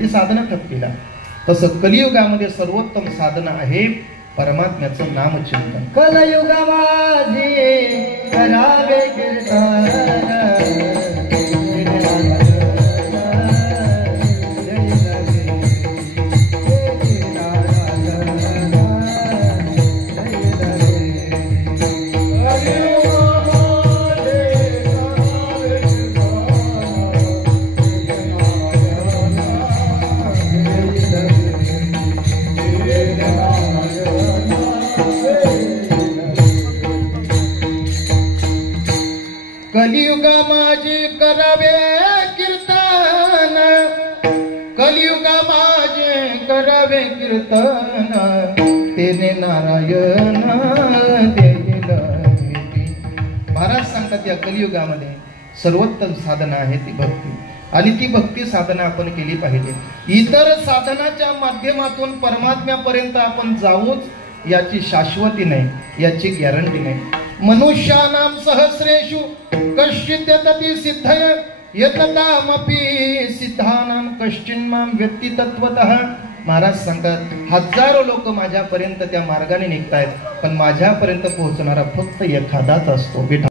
ती साधना ठप्पीला. तसं कलियुगामध्ये सर्वोत्तम साधना आहे परमात्म्याचं नामचिंतन. कलयुगामध्ये करावे कीर्तन कलियुगा माझे करावे कीर्तन, कलियुगा माझे करावे कीर्तन, तेने नारायण देईल. महाराज सांगतात या कलियुगामध्ये सर्वोत्तम साधना आहे ती भक्ती, आणि ती भक्ती साधना आपण केली पाहिजे. इतर साधनाच्या माध्यमातून परमात्म्यापर्यंत आपण जाऊच याची शाश्वती नाही, याची गॅरंटी नाही. मनुष्यानां सहस्रेषु कश्चित् यतति सिद्धय यततामपि सिद्धानां कश्चिन्मां व्यक्ती तत्वतः. महाराज सांगतात हजारो लोक माझ्यापर्यंत त्या मार्गाने निघतायत, पण माझ्यापर्यंत पोहोचणारा फक्त एखादाच असतो.